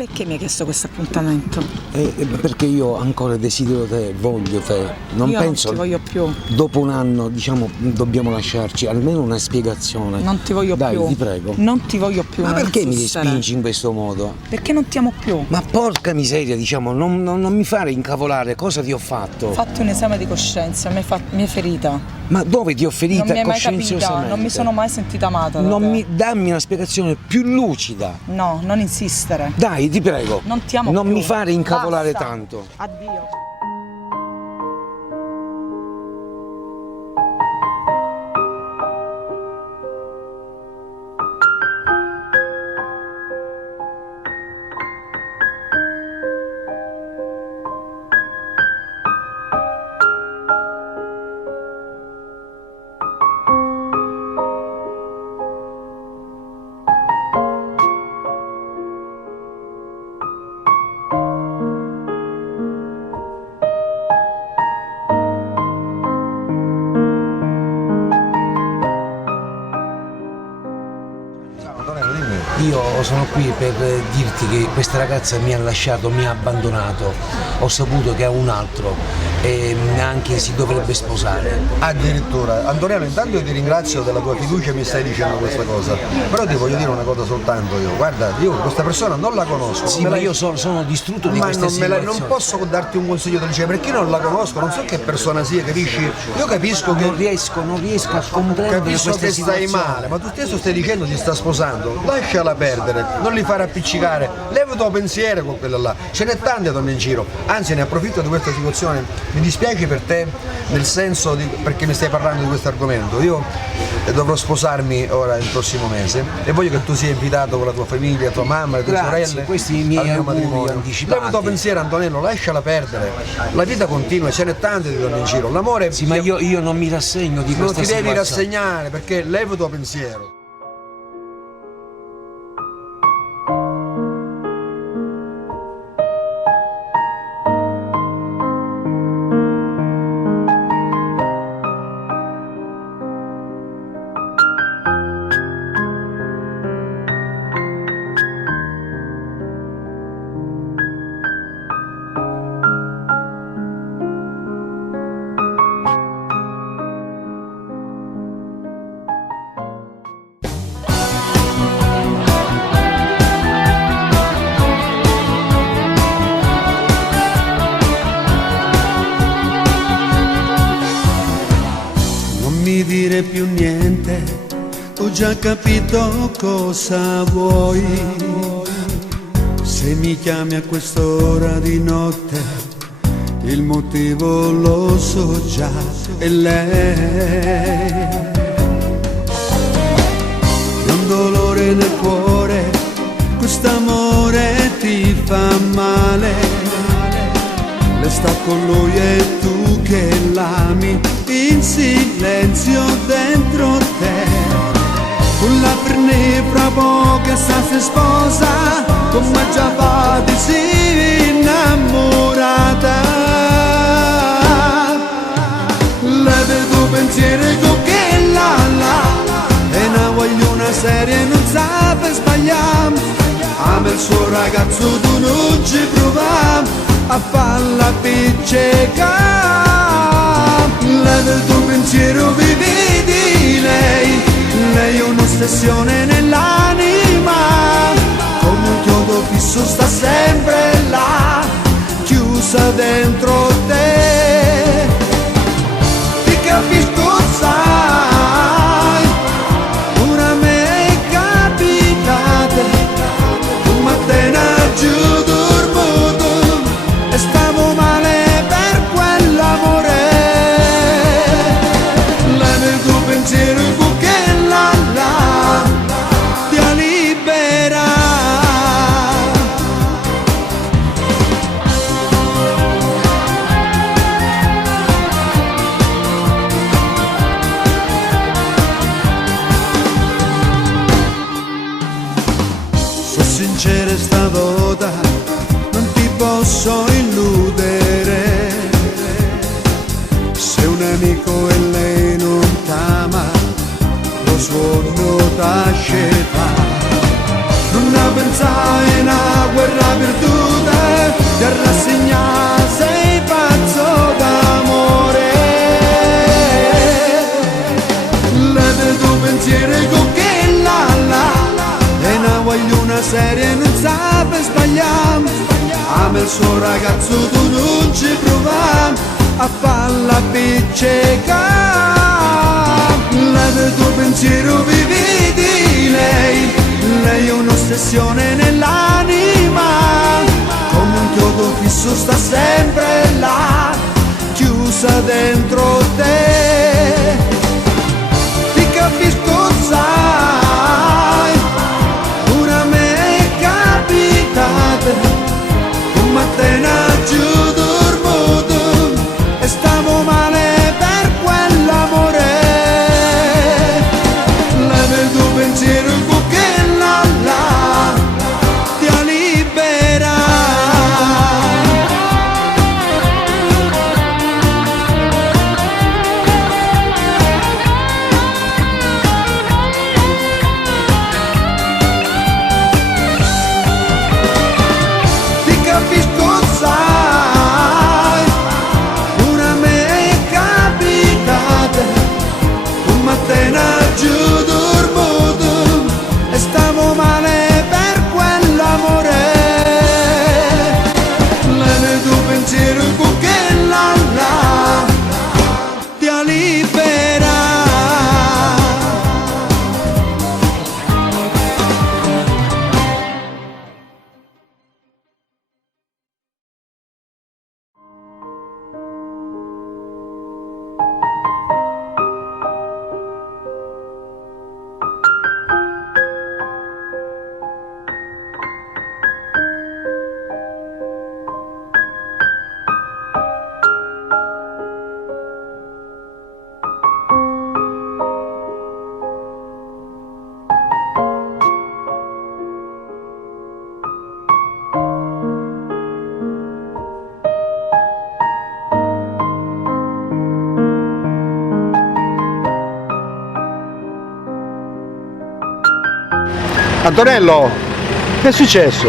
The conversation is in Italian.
Perché mi hai chiesto questo appuntamento? Perché io ancora desidero te, voglio te. Non Io penso. non ti voglio più. Dopo un anno, diciamo, dobbiamo lasciarci, almeno una spiegazione. Non ti voglio Dai, più. ti prego. Non ti voglio più. Ma non perché mi insistere. respingi in questo modo? Perché non ti amo più. Ma porca miseria, diciamo, non mi fare incavolare, cosa ti ho fatto? Fatti un esame di coscienza, mi hai ferita. Ma dove ti ho ferita Non mi hai mai capita, coscienziosamente? non mi sono mai sentita amata da te. Dammi una spiegazione più lucida. No, non insistere. Dai, ti prego. Non ti amo Non più. mi fare incavolare Basta. tanto. Addio. Io sono qui per dirti che questa ragazza mi ha lasciato, mi ha abbandonato. Ho saputo che ha un altro e anche si dovrebbe sposare. Addirittura. Antonello, intanto io ti ringrazio della tua fiducia e mi stai dicendo questa cosa. Però ti voglio dire una cosa soltanto io. Guarda, io questa persona non la conosco. Sì, ma io sono distrutto di questa situazione. Non posso darti un consiglio del genere perché io non la conosco, non so che persona sia, capisci? Io capisco che. Non riesco a comprendere Capisco questa che situazione. stai male, ma tu stesso stai dicendo ti sta sposando. Lasciala perdere, non li fare appiccicare. Leva il tuo pensiero con quella là. Ce n'è tante donne in giro. Anzi, ne approfitto di questa situazione. Mi dispiace per te, nel senso di perché mi stai parlando di questo argomento. Io dovrò sposarmi ora il prossimo mese e voglio che tu sia invitato con la tua famiglia, tua mamma, le tue sorelle. Questi i miei al mio auguri matrimonio. anticipati. Leva il tuo pensiero, Antonello, lasciala perdere. La vita continua, ce n'è tante di donne in giro. L'amore. Sì, ma io non mi rassegno di non questa ti devi situazione. rassegnare perché leva il tuo pensiero. Mi dire più niente, ho già capito cosa vuoi. Se mi chiami a quest'ora di notte, il motivo lo so già, è lei. È un dolore nel cuore, quest'amore ti fa male. Lei sta con lui e tu che l'ami in silenzio dentro te. Con la prne fra poco sta si sposa, come già va di si innamorata. Leve il tuo pensiero con che la e una voglio serie non sa per sbagliare. Ama il suo ragazzo, tu non ci provi a farla piccicare. Leva il tuo pensiero, vivi di lei. Lei è un'ossessione nell'anima, come un chiodo fisso sta sempre là, chiusa dentro te. Ti capisco, sai, una me è capitata, ma te ne giù dormuto e stavo male per quell'amore. Leva il tuo pensiero che la ti libera. Sono sincera stavolta, non ti posso illudere. Sei un amico e lei non t'ama, lo suono t'asceta. Non la pensai una guerra il suo ragazzo tu non ci provi a farla piccica. Leva il tuo pensiero, vivi di lei, lei è un'ossessione nell'anima, come un chiodo fisso sta sempre là, chiusa dentro te. Ti capisco, sai, pure a me è capitato, un mattino giù dormuto e stavo male per quell'amore. Leva il tuo pensiero che la ti libera. Ti capisco, sai, pure a me è capitato, un mattino giù dormuto e stavo male per quell'amore. Leva il tuo pensiero che la ti libera. Antonello, che è successo?